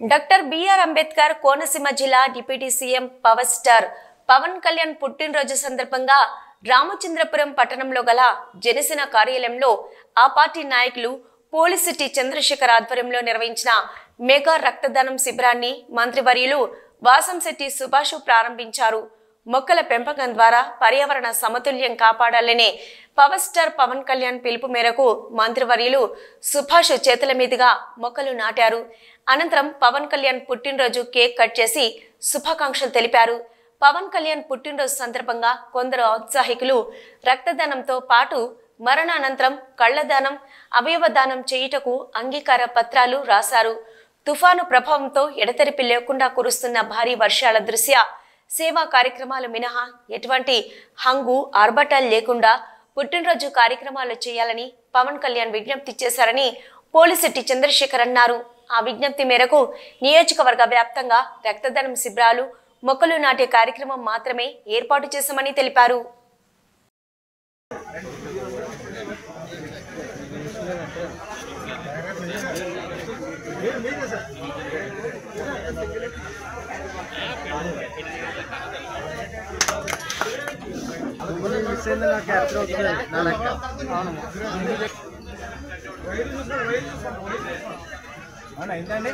Doctor BR Ambedkar Konaseema జిల్లా deputy CM power star Pawan Kalyan పుట్టినరోజు సందర్భంగా రామచంద్రపురం పట్టణంలో గల జనసేన కార్యాలయంలో ఆ పార్టీ నాయకులు పోలిసిటీ చంద్రశేఖర్ ఆధ్వర్యంలో నిర్వహించిన మెగా రక్తదానం శిబిరాన్ని మంత్రివర్యులు వాసంశెట్టి సుభాష్ ప్రారంభించారు. మొక్కల పెంపకం ద్వారా పర్యావరణ సమతుల్యం కాపాడాలనే పవర్ స్టార్ పవన్ కళ్యాణ్ పిలుపు మేరకు మంత్రివర్యులు సుభాష్ చేతుల మీదుగా మొక్కలు నాటారు. అనంతరం పవన్ కళ్యాణ్ పుట్టినరోజు కేక్ కట్ చేసి శుభాకాంక్షలు తెలిపారు. పవన్ కళ్యాణ్ పుట్టినరోజు సందర్భంగా కొందరు ఔత్సాహికులు రక్తదానంతో పాటు మరణానంతరం కళ్లదానం, అవయవ దానం చేయుటకు అంగీకార పత్రాలు రాశారు. తుఫాను ప్రభావంతో ఎడతెరిపి లేకుండా కురుస్తున్న భారీ వర్షాల దృష్ట్యా సేవా కార్యక్రమాలు మినహా ఎటువంటి హంగు ఆర్భటాలు లేకుండా పుట్టినరోజు కార్యక్రమాలు చేయాలని పవన్ కళ్యాణ్ విజ్ఞప్తి చేశారని పోలిసిటీ చంద్రశేఖర్ అన్నారు. ఆ విజ్ఞప్తి మేరకు నియోజకవర్గ వ్యాప్తంగా రక్తదానం శిబిరాలు, మొక్కలు నాటే కార్యక్రమం మాత్రమే ఏర్పాటు చేశామని తెలిపారు. ఏంటండి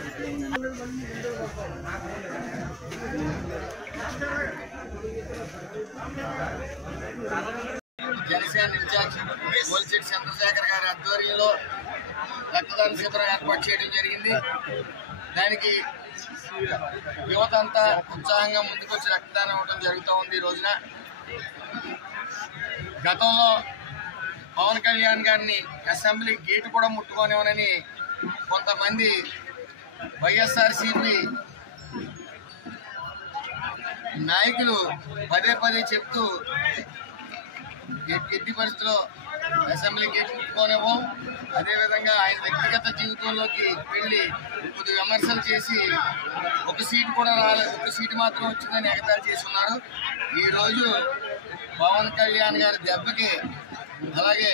జనసేన ఇన్ఛార్జ్ పోలిసిటీ చంద్రశేఖర్ గారి ఆధ్వర్యంలో రక్తదాన శిబిరం ఏర్పాటు చేయడం జరిగింది. దానికి యువత అంతా ఉత్సాహంగా ముందుకొచ్చి రక్తదానం ఇవ్వడం జరుగుతూ ఉంది. ఈ రోజున గతంలో పవన్ కళ్యాణ్ గారిని అసెంబ్లీ గేటు కూడా ముట్టుకోనివ్వనని కొంతమంది వైఎస్ఆర్సీపీ నాయకులు పదే పదే చెప్తూ ఎట్టి పరిస్థితుల్లో అసెంబ్లీ గేట్ ముట్టుకోనివ్వం, అదేవిధంగా ఆయన వ్యక్తిగత జీవితంలోకి వెళ్ళి కొద్ది విమర్శలు చేసి ఒక సీటు కూడా రాలేదు, ఒక సీటు మాత్రం వచ్చిందని ఎగతాళి చేస్తున్నారు. ఈరోజు పవన్ కళ్యాణ్ గారి దెబ్బకి అలాగే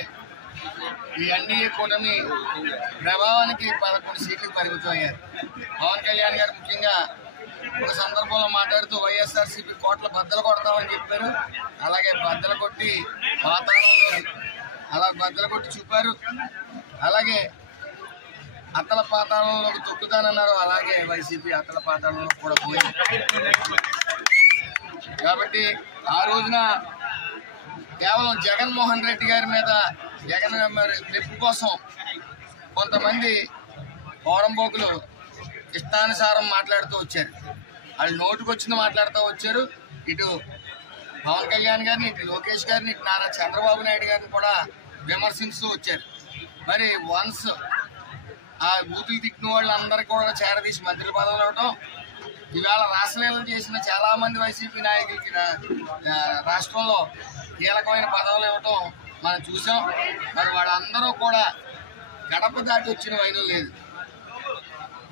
ఈ ఎన్డీఏ కూటమి ప్రభావానికి 11 సీట్లకు పరిమితం అయ్యారు. పవన్ కళ్యాణ్ గారు ముఖ్యంగా ఒక సందర్భంలో మాట్లాడుతూ వైఎస్ఆర్సీపీ కోట్ల బద్దలు కొడతామని చెప్పారు. అలాగే బద్దలు కొట్టి పాతాళంలో అలా బద్దలు కొట్టి చూపారు. అలాగే అతల పాతాళంలోకి తొక్కుతానన్నారు. అలాగే వైసీపీ అతల పాతాళంలో కూడా పోయింది. కాబట్టి ఆ రోజున కేవలం జగన్మోహన్ రెడ్డి గారి మీద జగన్ మెప్పు కోసం కొంతమంది పోరంబోకులు ఇష్టానుసారం మాట్లాడుతూ వచ్చారు. వాళ్ళు నోటుకు వచ్చింది మాట్లాడుతూ వచ్చారు. ఇటు పవన్ కళ్యాణ్ గారిని, ఇటు లోకేష్ గారిని, ఇటు నారా చంద్రబాబు నాయుడు గారిని కూడా విమర్శిస్తూ వచ్చారు. మరి వన్స్ ఆ బూతులు తిట్టిన వాళ్ళందరికీ కూడా చేరదీసి మంత్రుల పదవులు ఇవ్వటం, ఇవాళ రాష్ట్రలీలలు చేసిన చాలా మంది వైసీపీ నాయకులకి రాష్ట్రంలో కీలకమైన పదవులు ఇవ్వటం మనం చూసాం. మరి వాళ్ళందరూ కూడా గడప దాటి వచ్చిన వైనం లేదు.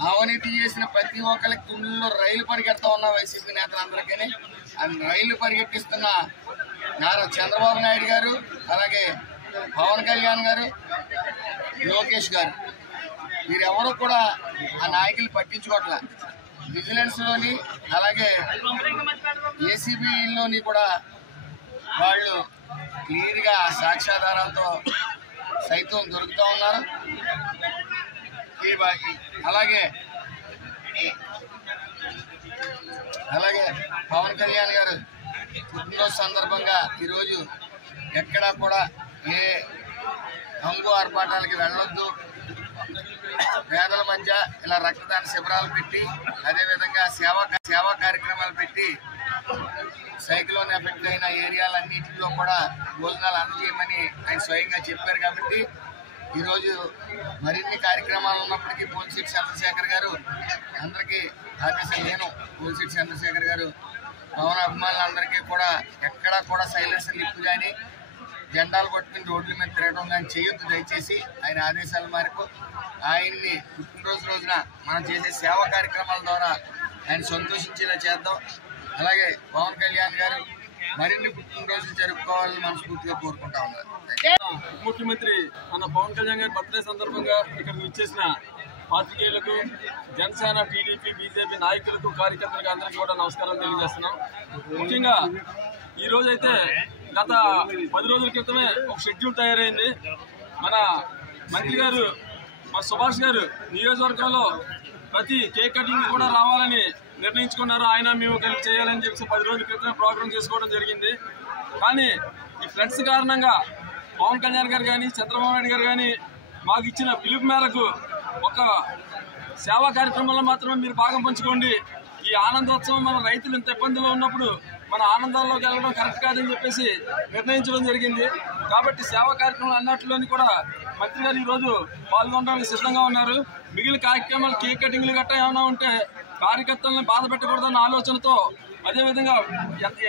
అవినీతి చేసిన ప్రతి ఒక్కరికి గుండెల్లో రైలు పరిగెడతా ఉన్న వైసీపీ నేతలందరికీ రైలు పరిగెట్టిస్తున్న నారా చంద్రబాబు నాయుడు గారు, అలాగే పవన్ కళ్యాణ్ గారు, లోకేష్ గారు, వీరెవరూ కూడా ఆ నాయకులు పట్టించుకోవట్లే. విజిలెన్స్లోని అలాగే ఏసీబీలోని కూడా వాళ్ళు క్లియర్గా సాక్ష్యాధారాలతో సైతం దొరుకుతూ ఉన్నారు. అలాగే పవన్ కళ్యాణ్ గారు పుట్టినరోజు సందర్భంగా ఈరోజు ఎక్కడా కూడా ఏ హంగు ఆర్భాటాలకి వెళ్ళొద్దు, పేదల మధ్య ఇలా రక్తదాన శిబిరాలు పెట్టి అదేవిధంగా సేవా కార్యక్రమాలు పెట్టి సైక్లోన్ ఎఫెక్ట్ అయిన ఏరియాలన్నింటిలో కూడా భోజనాలు అందజేయమని ఆయన స్వయంగా చెప్పారు. కాబట్టి ఈరోజు మరిన్ని కార్యక్రమాలు ఉన్నప్పటికీ పోలిసిటీ చంద్రశేఖర్ గారు అందరికీ ఆదేశం నేను పోలిసిటీ చంద్రశేఖర్ గారు పవన్ అభిమానులందరికీ కూడా ఎక్కడా కూడా సైలెన్సర్ లిప్పు కానీ జెండాలు కొట్టుకుని రోడ్ల మీద తిరగడం కానీ చేయొద్దు. దయచేసి ఆయన ఆదేశాల మేరకు ఆయన్ని పుట్టినరోజు రోజున మనం చేసే సేవా కార్యక్రమాల ద్వారా ఆయన సంతోషించేలా చేద్దాం. అలాగే పవన్ కళ్యాణ్ గారు మరిన్ని పుట్టినరోజులు జరుపుకోవాలని మనస్ఫూర్తిగా కోరుకుంటా ఉన్నారు. ముఖ్యమంత్రి మన పవన్ కళ్యాణ్ గారి బర్త్డే సందర్భంగా ఇక్కడికి వచ్చేసిన పాత్రికేయులకు, జనసేన, టీడీపీ, బీజేపీ నాయకులకు, కార్యకర్తలకు అందరికీ కూడా నమస్కారాలు తెలియజేస్తున్నాం. ముఖ్యంగా ఈ రోజైతే గత 10 రోజుల క్రితమే ఒక షెడ్యూల్ తయారైంది. మన మంత్రి గారు, మా సుభాష్ గారు నియోజకవర్గంలో ప్రతి కేక్ కటింగ్ కూడా రావాలని నిర్ణయించుకున్నారు. ఆయన మేము కలిసి చేయాలని చెప్పి 10 రోజుల క్రితం ప్రోగ్రాం చేసుకోవడం జరిగింది. కానీ ఈ ఫ్లడ్స్ కారణంగా పవన్ కళ్యాణ్ గారు కానీ, చంద్రబాబు నాయుడు గారు కానీ మాకు ఇచ్చిన పిలుపు మేరకు ఒక సేవా కార్యక్రమంలో మాత్రమే మీరు భాగం పంచుకోండి. ఈ ఆనందోత్సవం మన రైతులు ఇంత ఇబ్బందుల్లో ఉన్నప్పుడు మన ఆనందాల్లోకి వెళ్ళడం కరెక్ట్ కాదని చెప్పేసి నిర్ణయించడం జరిగింది. కాబట్టి సేవా కార్యక్రమాలు అన్నట్లోని కూడా మంత్రి గారు ఈరోజు పాల్గొనడానికి సిద్ధంగా ఉన్నారు. మిగిలిన కార్యక్రమాలు కేక్ కటింగ్లు గట్టా ఏమైనా ఉంటే కార్యకర్తలను బాధ పెట్టకూడదన్న ఆలోచనతో, అదేవిధంగా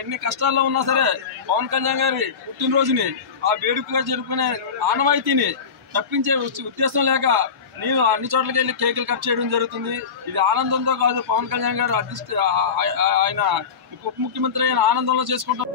ఎన్ని కష్టాల్లో ఉన్నా సరే పవన్ కళ్యాణ్ గారి పుట్టినరోజుని ఆ వేడుకగా జరుపుకునే ఆనవాయితీని తప్పించే ఉద్దేశం లేక నేను అన్ని చోట్లకి వెళ్ళి కేకులు కట్ చేయడం జరుగుతుంది. ఇది ఆనందంతో కాదు, పవన్ కళ్యాణ్ గారు ఆయన ఉప ముఖ్యమంత్రి అయిన ఆనందంలో చేసుకుంటాం.